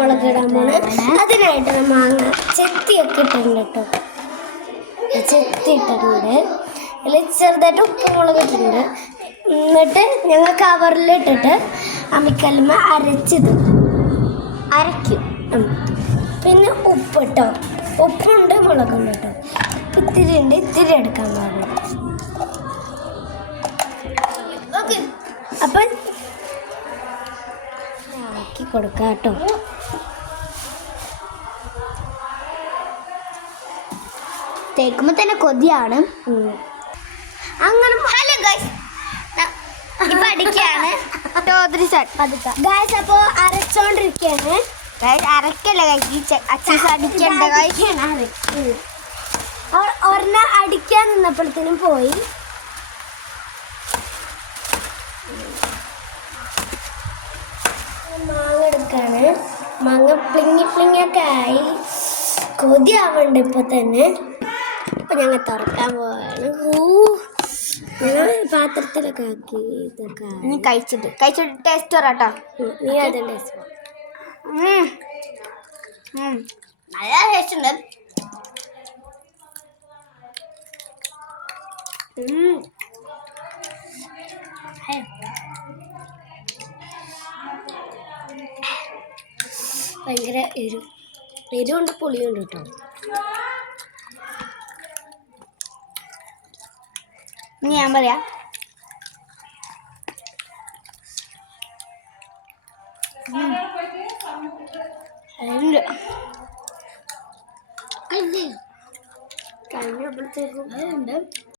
ഉപ്പുമുളക് ഇടാൻ പോണ്. അതിനായിട്ട് മാങ്ങ ചെത്തിയൊക്കെ ഇട്ടിട്ടുണ്ട് കേട്ടോ. ചെത്തി ഇട്ടിട്ടുണ്ട്. അതിൽ ചെറുതായിട്ട് ഉപ്പുമുളക് ഇട്ടിട്ടുണ്ട്. എന്നിട്ട് ഞങ്ങൾ കവറിലിട്ടിട്ട് അമ്മിക്കല്ലുമ്മ അരയ്ക്കും. പിന്നെ ഉപ്പിട്ടോ, ഉപ്പുണ്ട് മുളകുണ്ട് കേട്ടോ. ഇത്തിരി ഉണ്ട്, ഇത്തിരി എടുക്കാൻ പാടില്ല. ഓക്കെ, അപ്പം ആക്കി കൊടുക്കാം കേട്ടോ. തേക്കുമ്പോൾ തന്നെ കൊതിയാണ്. അങ്ങനെ ഹലോ ഗൈസ്, ഇപ്പം അടിക്കുകയാണ് ഗൈസ്. അപ്പോൾ അരച്ചോണ്ടിരിക്കുകയാണ്. അരക്കല്ല അടിക്കണ്ട. ഒരെണ്ണം അടിക്കാൻ നിന്നപ്പോഴത്തേനും പോയി. മാങ്ങ എടുക്കാണ്. മാങ്ങ പ്ലിങ്ങൊക്കെ ആയി. കൊതിയാവുന്നുണ്ട് ഇപ്പൊ തന്നെ. ഇപ്പൊ ഞങ്ങൾ തുറക്കാൻ പോവാണ്. ഞങ്ങൾ പാത്രത്തിലൊക്കെ ആക്കി ഇതൊക്കെ കഴിച്ചിട്ട് ടേസ്റ്റ് പറയാട്ടോ. നീ അതിൻ്റെ ടേസ്റ്റ് നല്ല ടേസ്റ്റ് ഉണ്ട്. ഭയങ്കര എരിവുണ്ട്, പുളിയുണ്ട് കേട്ടോ. ഇനി ഞാൻ പറയാം. കഴിഞ്ഞപ്പോഴത്തേക്കും